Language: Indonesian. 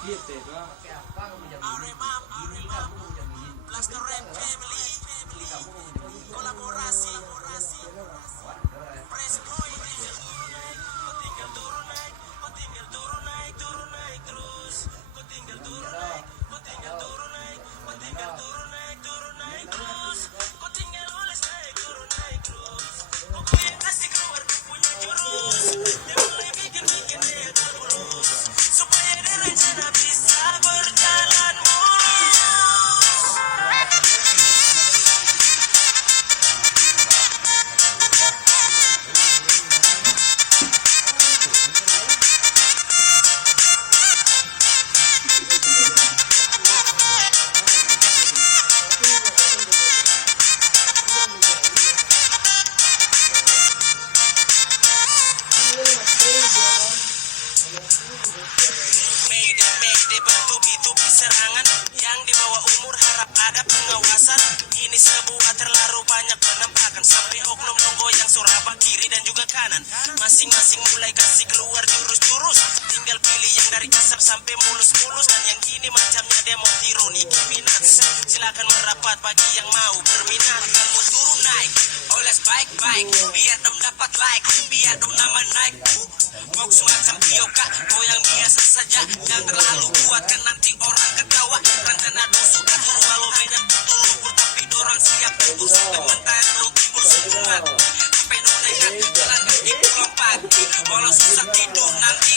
Gitu doang. Pakai apa kamu jaminin? Gini kamu jaminin. Blaster Rap Family, Gini kamu jaminin. kolaborasi, Waduh. Press Boy, kau tinggal turun naik, kau tinggal turun naik, terus, kau tinggal turun naik, kau tinggal turun naik, kau tinggal turun naik terus, kau tinggal oles naik terus, pokoknya kasih keluar kau punya jurus, yang mulai bikin dia terulus, supaya dia rencana bisa berjalan mulus. Mayday bertubi-tubi serangan yang di bawah umur harap ada pengawasan. Ini sebuah terlalu banyak penampakan sampai oknum nonggo yang suraba kiri dan juga kanan. Masing-masing mulai kasih keluar jurus-jurus. Tinggal pilih yang dari kasar sampai mulus-mulus. Dan yang ini macamnya demo tiru Nicki Minaj. Silakan merapat bagi yang mau berminat. Kamu turun naik, oles baik-baik, biar dong dapat like, biar dong nama naik. Box macam Yoka, goyang biasa saja, jangan terlalu kuat kan nanti orang ketawa. Rencana dusuk atur walau medan betul lumpur, tapi dorang siap tunggu sampai mentah belum timbul sejumat. Sampai dong nekat jalan kaki pulang pagi, walau susah tidur nanti.